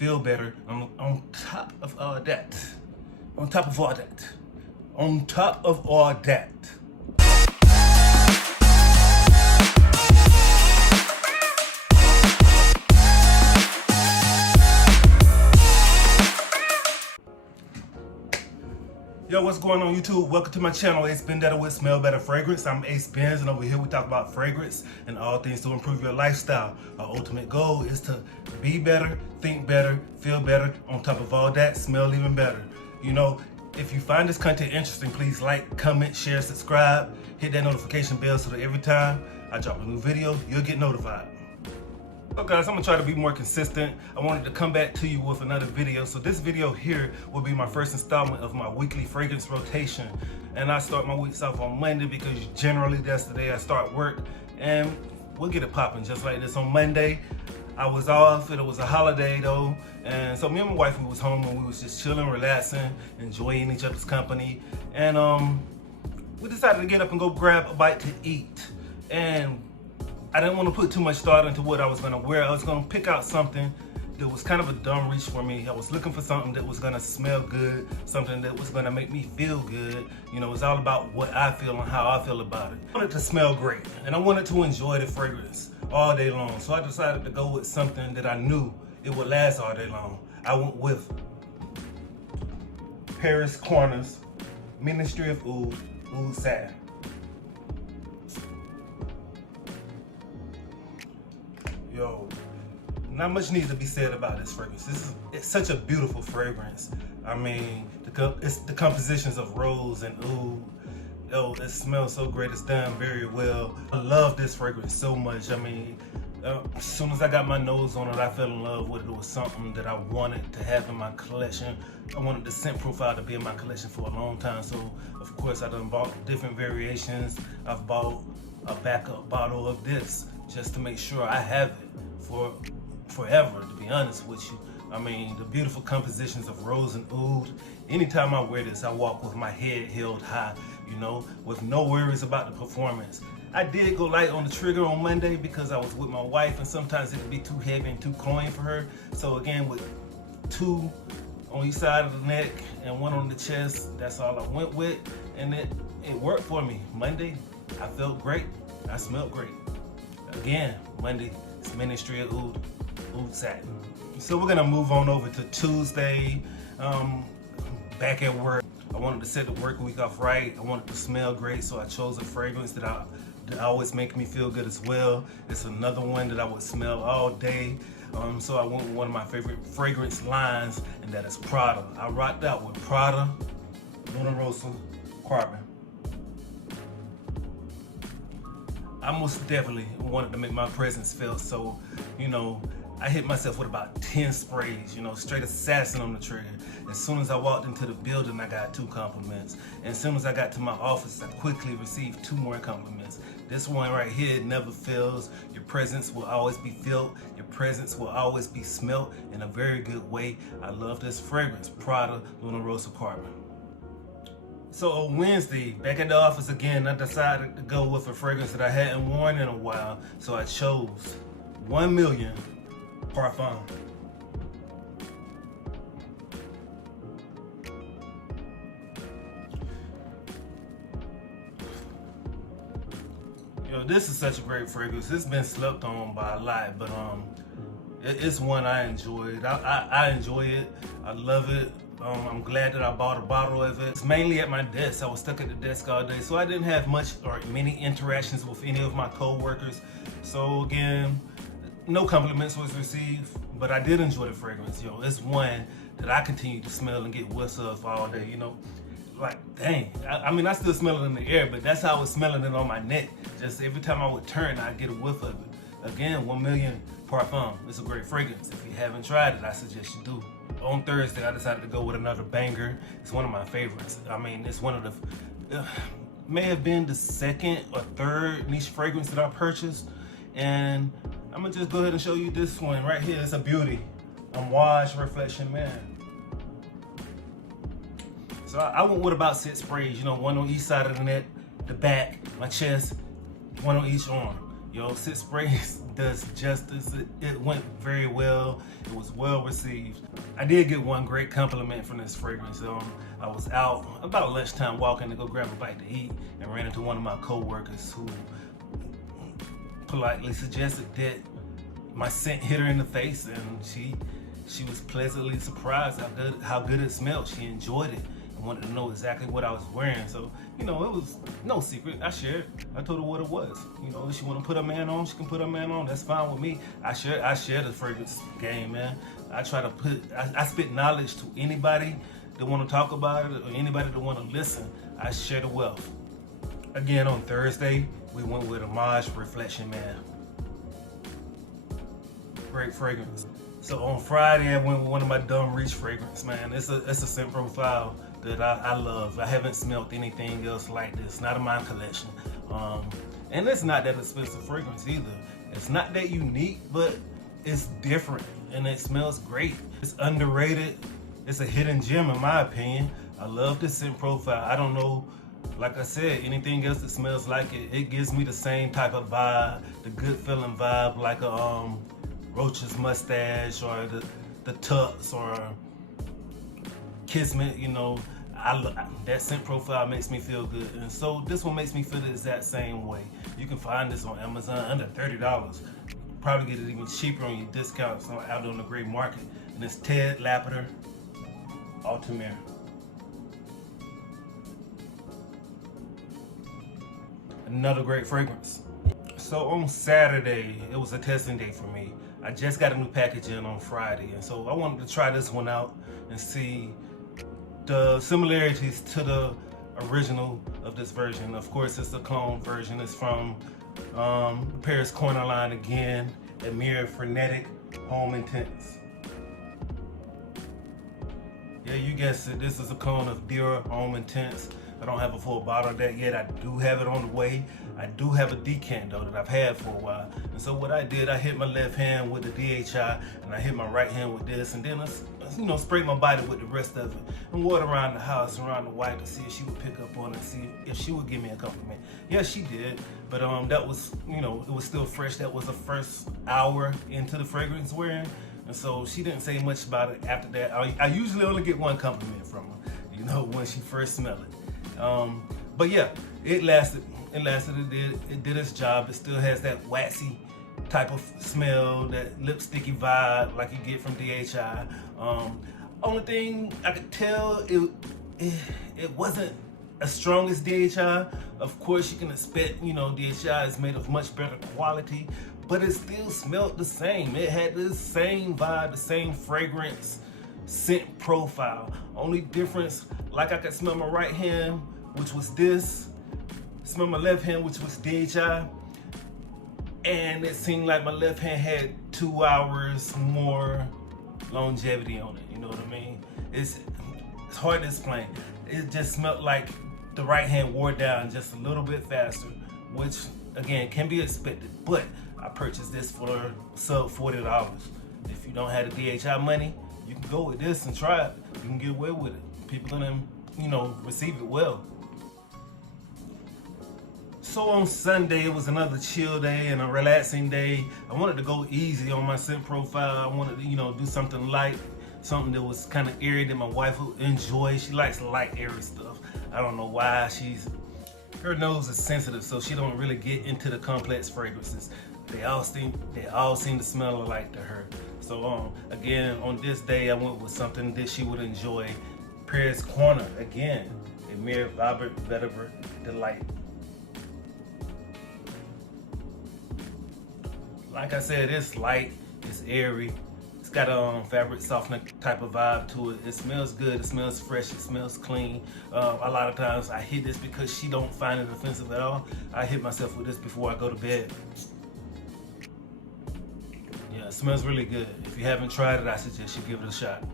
feel better. On top of all that, on top of all that, on top of all that. Yo, what's going on YouTube? Welcome to my channel, Ace Vendetta with Smell Better Fragrance. I'm Ace Benz, and over here we talk about fragrance and all things to improve your lifestyle. Our ultimate goal is to be better, think better, feel better. On top of all that, smell even better. You know, if you find this content interesting, please like, comment, share, subscribe, hit that notification bell so that every time I drop a new video, you'll get notified. So guys, I'm gonna try to be more consistent. I wanted to come back to you with another video. So this video here will be my first installment of my weekly fragrance rotation. And I start my weeks off on Monday because generally that's the day I start work. And we'll get it popping just like this. On Monday, I was off. It was a holiday though. And so me and my wife, we was home and we was just chilling, relaxing, enjoying each other's company. And we decided to get up and go grab a bite to eat. And I didn't want to put too much thought into what I was going to wear. I was going to pick out something that was kind of a dumb reach for me. I was looking for something that was going to smell good, something that was going to make me feel good. You know, it's all about what I feel and how I feel about it. I wanted to smell great, and I wanted to enjoy the fragrance all day long. So I decided to go with something that I knew it would last all day long. I went with Paris Corners Ministry of Oud Satin. Yo, not much needs to be said about this fragrance. It's such a beautiful fragrance. I mean, it's the compositions of rose and oud. Yo, it smells so great. It's done very well. I love this fragrance so much. I mean, as soon as I got my nose on it, I fell in love with it. It was something that I wanted to have in my collection. I wanted the scent profile to be in my collection for a long time. So, of course, I done bought different variations. I've bought a backup bottle of this just to make sure I have it for forever, to be honest with you. I mean, the beautiful compositions of rose and oud. Anytime I wear this, I walk with my head held high, you know, with no worries about the performance. I did go light on the trigger on Monday because I was with my wife, and sometimes it can be too heavy and too cloying for her. So again, with 2 on each side of the neck and 1 on the chest, that's all I went with, and it worked for me. Monday, I felt great. I smelled great. Again, Monday, it's Ministry of Oud Satin. So we're gonna move on over to Tuesday. Back at work. I wanted to set the work week off right. I wanted to smell great, so I chose a fragrance that always make me feel good as well. It's another one that I would smell all day. So I went with one of my favorite fragrance lines, and that is Prada. I rocked out with Prada Luna Rossa Carbon. I most definitely wanted to make my presence felt, so, you know, I hit myself with about 10 sprays, you know, straight assassin on the trigger. As soon as I walked into the building, I got 2 compliments. And as soon as I got to my office, I quickly received 2 more compliments. This one right here, it never fails. Your presence will always be felt. Your presence will always be smelt in a very good way. I love this fragrance, Prada Luna Rossa Carbon. So on Wednesday, back at the office again, I decided to go with a fragrance that I hadn't worn in a while. So I chose 1 Million Parfum. Yo, this is such a great fragrance. It's been slept on by a lot, but it's one I enjoyed. I enjoy it. I love it. I'm glad that I bought a bottle of it. It's mainly at my desk. I was stuck at the desk all day, so I didn't have much or many interactions with any of my co-workers. So again, no compliments was received, but I did enjoy the fragrance. Yo, it's one that I continue to smell and get whiffs of all day, you know. Like, dang. I mean, I still smell it in the air, but that's how I was smelling it on my neck. Just every time I would turn, I'd get a whiff of it. Again, 1 Million Parfum. It's a great fragrance. If you haven't tried it, I suggest you do. On Thursday, I decided to go with another banger. It's one of my favorites. I mean, it's one of the, may have been the 2nd or 3rd niche fragrance that I purchased. And I'm gonna just go ahead and show you this one right here. It's a beauty. Amouage Reflection Man. So I went with about 6 sprays, you know, 1 on each side of the neck, the back, my chest, 1 on each arm. Yo, Sit Sprays does justice. It went very well. It was well received. I did get one great compliment from this fragrance. I was out about lunchtime walking to go grab a bite to eat and ran into one of my co-workers who politely suggested that my scent hit her in the face, and she was pleasantly surprised how good it smelled. She enjoyed it and wanted to know exactly what I was wearing. So, it was no secret. I shared. I told her what it was. If she want to put a man on, she can put a man on. That's fine with me. I share the fragrance game, man. I try to I spit knowledge to anybody that want to talk about it or anybody that want to listen. I share the wealth. Again, on Thursday, we went with Homage Reflection Man. Great fragrance. So on Friday, I went with one of my Dumb Reach fragrance, man. It's a scent profile that I love. I haven't smelled anything else like this, not in my collection. And it's not that expensive fragrance either. It's not that unique, but it's different and it smells great. It's underrated. It's a hidden gem in my opinion. I love this scent profile. I don't know, like I said, anything else that smells like it. It gives me the same type of vibe, the good feeling vibe, like a Roach's Mustache or the Tux or Kismet. That scent profile makes me feel good, and so this one makes me feel the exact same way. You can find this on Amazon under $30. Probably get it even cheaper on your discounts out on the gray market. And it's Ted Lapidor Altamir. Another great fragrance. So on Saturday, it was a testing day for me. I just got a new package in on Friday, and so I wanted to try this one out and see the similarities to the original of this version. Of course, it's the clone version. It's from Paris Corner line again, Amir Frenetic Home Intense. Yeah, you guessed it. This is a clone of Dior Home Intense. I don't have a full bottle of that yet. I do have it on the way. I do have a decant though that I've had for a while. And so what I did, I hit my left hand with the DHI and I hit my right hand with this, and then I sprayed my body with the rest of it and wore it around the house, around the wife, to see if she would pick up on it, see if she would give me a compliment. Yeah, she did, but that was, it was still fresh. That was the first hour into the fragrance wearing, and so she didn't say much about it after that. I usually only get one compliment from her, when she first smelled it. But yeah, it lasted. It did its job. It still has that waxy type of smell, that lipsticky vibe like you get from DHI. Only thing I could tell, it wasn't as strong as DHI. Of course, you can expect, DHI is made of much better quality, but it still smelled the same. It had the same vibe, the same fragrance, scent profile. Only difference, like I could smell my right hand, which was this, smell my left hand, which was DHI, and it seemed like my left hand had 2 hours more longevity on it. You know what I mean? It's hard to explain. It just smelled like the right hand wore down just a little bit faster, which again can be expected. But I purchased this for sub $40. If you don't have the DHI money, you can go with this and try it. You can get away with it. People gonna, receive it well. So on Sunday, it was another chill day and a relaxing day. I wanted to go easy on my scent profile. I wanted to, do something light, something that was kind of airy that my wife would enjoy. She likes light, airy stuff. I don't know why. Her nose is sensitive, so she don't really get into the complex fragrances. They all seem to smell alike to her. So again, on this day, I went with something that she would enjoy. Paris Corner again, Amir Vibrant Vetiver Delight. Like I said, it's light, it's airy, it's got a fabric softener type of vibe to it. It smells good, it smells fresh, it smells clean. A lot of times I hit this because she don't find it offensive at all. I hit myself with this before I go to bed. Yeah, it smells really good. If you haven't tried it, I suggest you give it a shot.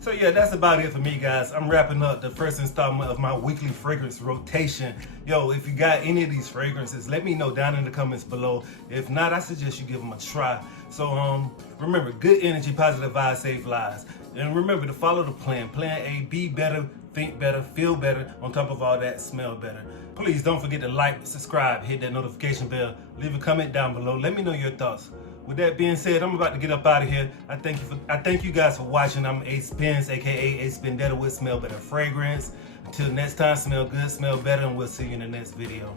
So yeah, that's about it for me, guys. I'm wrapping up the first installment of my weekly fragrance rotation. Yo, if you got any of these fragrances, let me know down in the comments below. If not, I suggest you give them a try. So remember, good energy, positive vibes, save lives. And remember to follow the plan. Plan A, be better, think better, feel better, on top of all that, smell better. Please don't forget to like, subscribe, hit that notification bell, leave a comment down below. Let me know your thoughts. With that being said, I'm about to get up out of here. I thank you guys for watching. I'm Ace Spence, aka Ace Spendetta with Smell Better Fragrance. Until next time, smell good, smell better, and we'll see you in the next video.